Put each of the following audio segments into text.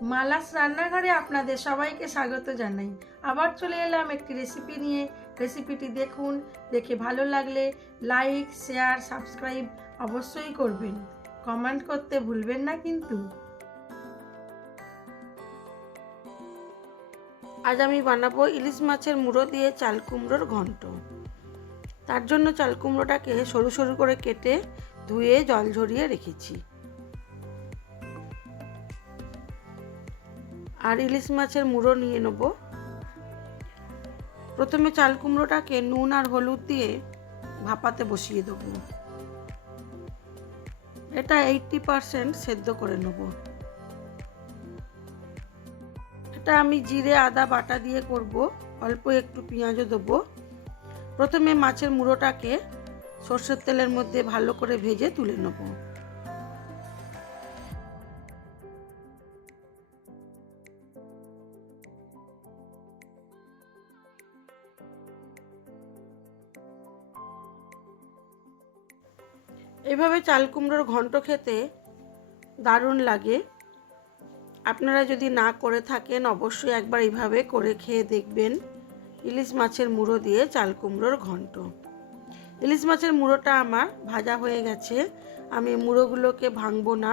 মালাস রান্নাঘরে আপনাদের সবাইকে স্বাগত জানাই। আবার চলে এলাম একটি রেসিপি নিয়ে। রেসিপিটি দেখুন, দেখে ভালো লাগলে লাইক, শেয়ার, সাবস্ক্রাইব অবশ্যই করবেন। কমেন্ট করতে ভুলবেন না কিন্তু। আজ আমি বানাবো ইলিশ মাছের মুড়ো দিয়ে চাল কুমড়োর ঘন্ট। তার জন্য চাল কুমড়োটাকে সরু সরু করে কেটে ধুয়ে জল ঝরিয়ে রেখেছি। আর ইলিশ মাছের মুড়ো নিয়ে নেব। প্রথমে চাল কুমড়োটাকে নুন আর হলুদ দিয়ে ভাপাতে বসিয়ে দেব। এটা 80% সেদ্ধ করে নেব। এটা আমি জিরে আদা বাটা দিয়ে করব। অল্প একটু পেঁয়াজও দেবো। প্রথমে মাছের মুড়োটাকে সর্ষের তেলের মধ্যে ভালো করে ভেজে তুলে নেব। এভাবে চাল কুমড়োর ঘন্ট খেতে দারুণ লাগে। আপনারা যদি না করে থাকেন অবশ্যই একবার এইভাবে করে খেয়ে দেখবেন। ইলিশ মাছের মুড়ো দিয়ে চাল কুমড়োর ঘন্ট। ইলিশ মাছের মুড়োটা আমার ভাজা হয়ে গেছে। আমি মুড়োগুলোকে ভাঙবো না,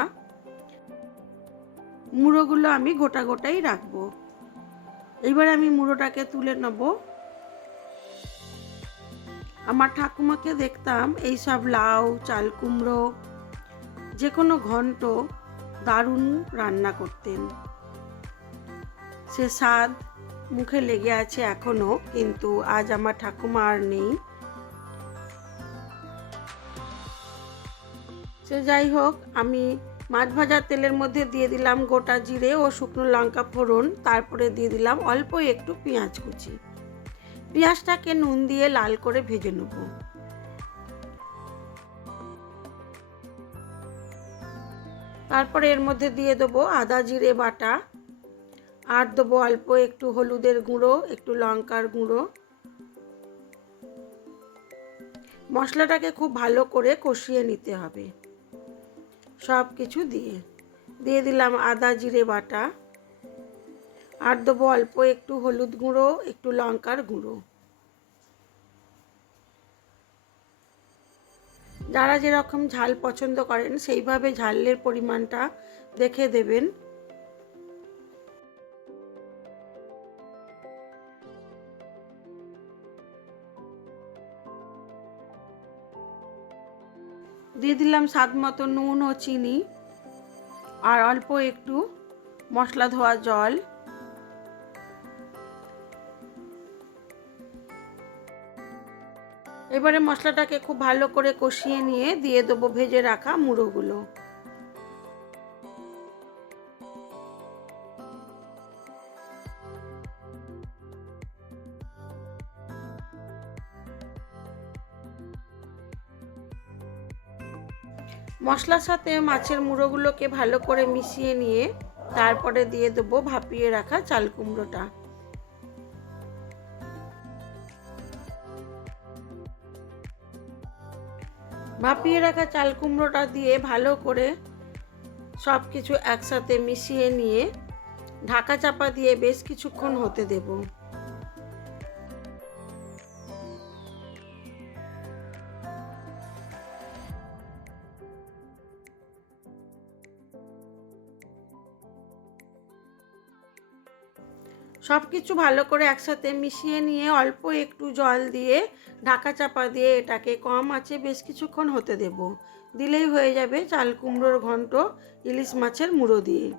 মুড়োগুলো আমি গোটা গোটাই রাখবো। এইবার আমি মুড়োটাকে তুলে নেব। আমার ঠাকুমাকে দেখতাম এইসব লাউ, চাল কুমড়ো, যে কোনো ঘন্ট দারুণ রান্না করতেন। সে স্বাদ মুখে লেগে আছে এখনো, কিন্তু আজ আমার ঠাকুমা আর নেই। সে যাই হোক, আমি মাছ ভাজার তেলের মধ্যে দিয়ে দিলাম গোটা জিরে ও শুকনো লঙ্কা ফোড়ন। তারপরে দিয়ে দিলাম অল্প একটু পেঁয়াজ কুচি। পেঁয়াজটাকে নুন দিয়ে লাল করে ভেজে নেব। তারপরে এর মধ্যে দিয়ে দেবো আদা জিরে বাটা, আর দেবো অল্প একটু হলুদের গুঁড়ো, একটু লঙ্কার গুঁড়ো। মশলাটাকে খুব ভালো করে কষিয়ে নিতে হবে। সব কিছু দিয়ে দিলাম আদা জিরে বাটা, আর দেবো অল্প একটু হলুদ গুঁড়ো, একটু লঙ্কার গুঁড়ো। যারা যেরকম ঝাল পছন্দ করেন সেইভাবে ঝালের পরিমাণটা দেখে দেবেন। দিয়ে দিলাম স্বাদ মতো নুন ও চিনি, আর অল্প একটু মশলা ধোয়া জল। এবারে মশলাটাকে খুব ভালো করে কষিয়ে নিয়ে দিয়ে দেবো ভেজে রাখা মুড়োগুলো। মশলার সাথে মাছের মুড়োগুলোকে ভালো করে মিশিয়ে নিয়ে তারপরে দিয়ে দেবো ভাপিয়ে রাখা চাল কুমড়োটা। ভাপিয়ে রাখা চাল কুমড়োটা দিয়ে ভালো করে সব কিছু একসাথে মিশিয়ে নিয়ে ঢাকা চাপা দিয়ে বেশ কিছুক্ষণ হতে দেব। সব কিছু ভালো করে একসাথে মিশিয়ে নিয়ে অল্প একটু জল দিয়ে ঢাকা চাপা দিয়ে এটাকে কম আঁচে বেশ কিছুক্ষণ হতে দেব। দিলেই হয়ে যাবে চাল কুমড়োর ঘন্ট ইলিশ মাছের মুড়ো দিয়ে।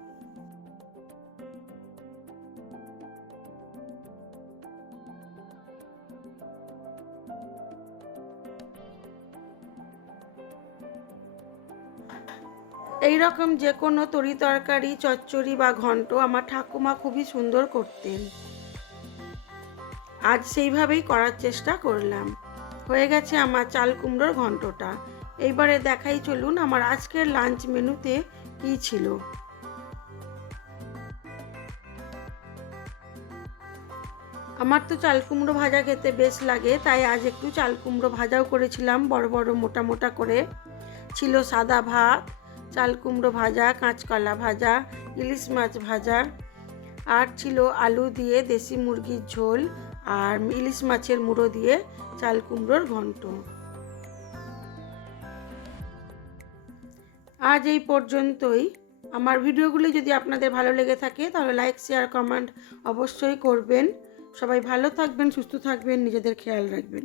এই রকম যে কোনো তরি তরকারি, চচ্চড়ি বা ঘন্ট আমার ঠাকুমা খুবই সুন্দর করতেন। আজ সেইভাবেই করার চেষ্টা করলাম। হয়ে গেছে আমার চাল কুমড়োর ঘন্টটা। এইবারে দেখাই চলুন আমার আজকের লাঞ্চ মেনুতে কী ছিল। আমার তো চাল কুমড়ো ভাজা খেতে বেশ লাগে, তাই আজ একটু চাল কুমড়ো ভাজাও করেছিলাম বড় বড় মোটা মোটা করে। ছিল সাদা ভাত, চাল কুমড়ো ভাজা, কাঁচকলা ভাজা, ইলিশ মাছ ভাজা, আর ছিল আলু দিয়ে দেশি মুরগির ঝোল আর ইলিশ মাছের মুড়ো দিয়ে চাল কুমড়োর ঘন্ট। আজ এই পর্যন্তই। আমার ভিডিওগুলি যদি আপনাদের ভালো লেগে থাকে তাহলে লাইক, শেয়ার, কমেন্ট অবশ্যই করবেন। সবাই ভালো থাকবেন, সুস্থ থাকবেন, নিজেদের খেয়াল রাখবেন।